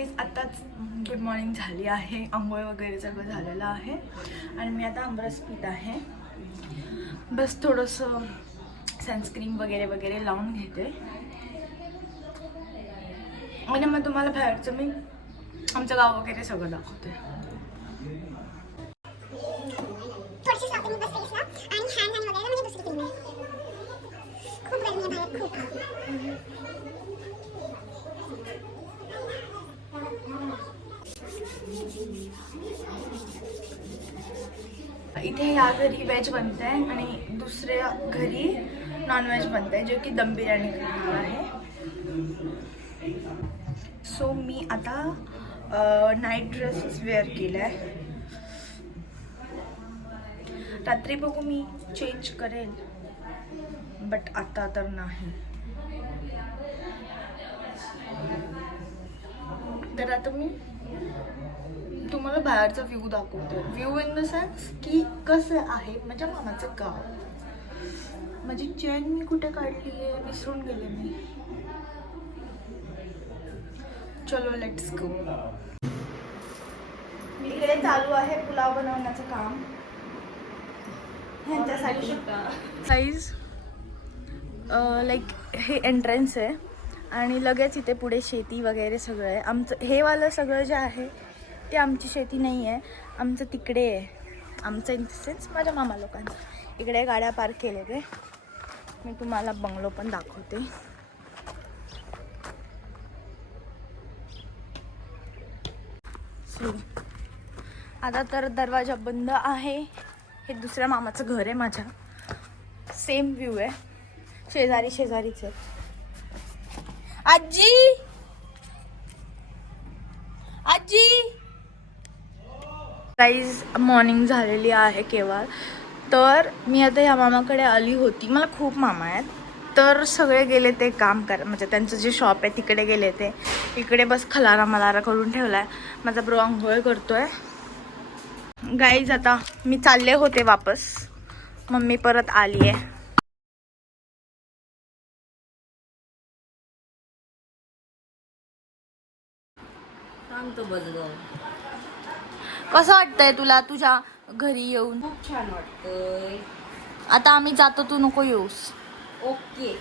Guys, आताच good morning झाली आहे. आंघोळ वगैरे सगळं झालेलं आहे आणि मी आता आमरस पीत आहे. बस थोडंसं सनस्क्रीन वगैरे वगैरे लावून घेते आणि मग तुम्हाला बाहेरचं मी आमचं गाव वगैरे सगळं दाखवते. इथे या घरी व्हेज बनते आहे आणि दुसऱ्या घरी नॉनव्हेज बनते आहे, जे की दम बिर्याणी करणार आहे. सो मी आता नाईट ड्रेसेस वेअर केला आहे. रात्री बघू मी चेंज करेल, बट आता तर नाही. तर आता मी तुम्हाला बाहेरचा व्ह्यू दाखवते. व्ह्यू इन द सेन्स की कसं आहे माझ्या मामाचं गाव. माझी चेन मी कुठे काढली आहे विसरून गेले मी. चलो लेट्स गो. इकडे चालू आहे पुलाव बनवण्याचं काम ह्यांच्यासाठी. साईज लाईक हे एंट्रन्स आहे आणि लगेच इथे पुढे शेती वगैरे सगळं आहे. आमचं हे वालं सगळं जे आहे ते आमची शेती नाही आहे, आमचं तिकडे आहे. आमचं इन द सेन्स माझ्या मामा लोकांचं. इकडे गाड्या पार्क केले ते. मी तुम्हाला बंगलो पण दाखवते. आता तर दरवाजा बंद आहे. हे दुसऱ्या मामाचं घर आहे माझ्या. सेम व्ह्यू आहे, शेजारी शेजारीच आहे. आजी आजी गाईज, मॉर्निंग झालेली आहे केवळ. तर मी आता या मामाकडे आली होती. मला खूप मामा आहेत, तर सगळे गेले ते काम करा, म्हणजे त्यांचं जे शॉप आहे तिकडे गेले ते. इकडे बस खलारा मलारा करून ठेवला आहे. माझा ब्रो आंघोळ करतोय. गाईज, आता मी चालले होते वापस, मम्मी परत आली आहे. कसं वाटतंय तुला तुझ्या घरी येऊन? खूप छान वाटतंय. आता आम्ही जातो, तू नको येऊस. ओके,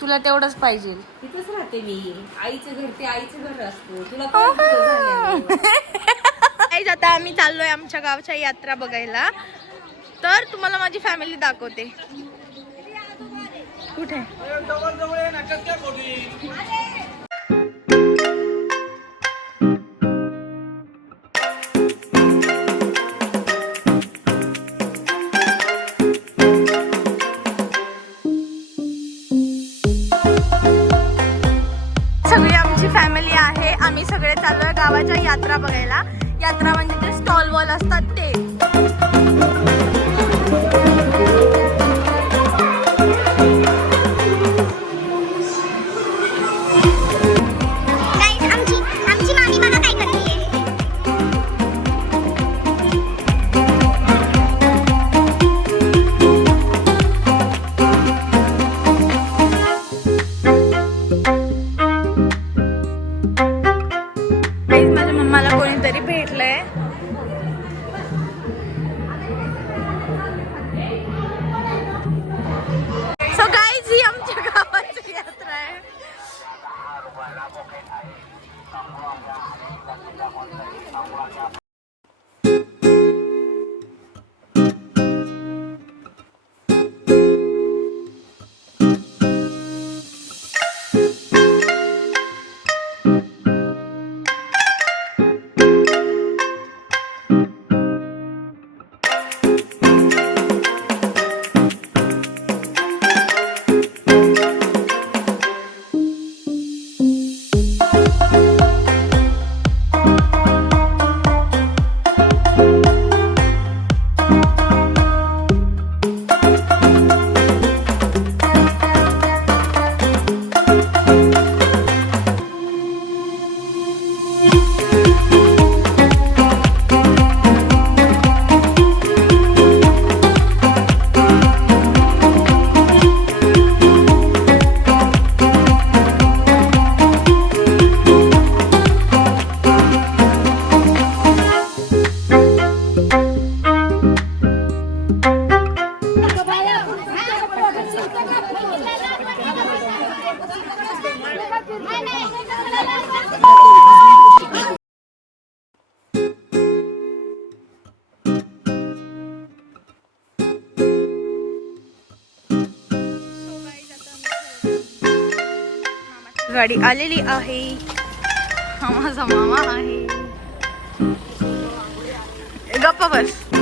तुला तेवढंच पाहिजे. तिथंच राहते मी. आईचं घर ते आईचं घर असतो. तुला काय झालं? आता आम्ही चाललोय आमच्या गावच्या यात्रा बघायला. तर तुम्हाला माझी फॅमिली दाखवते. कुठे सगळी आमची फॅमिली आहे. आम्ही सगळे चाललोय गावाच्या यात्रा बघायला. यात्रा म्हणजे ते स्टॉल वॉल असतात ते. माझ्या मम्माला कोणीतरी भेटलंय. गाडी आलेली आहे. हा माझा मामा आहे. गप्पा बस.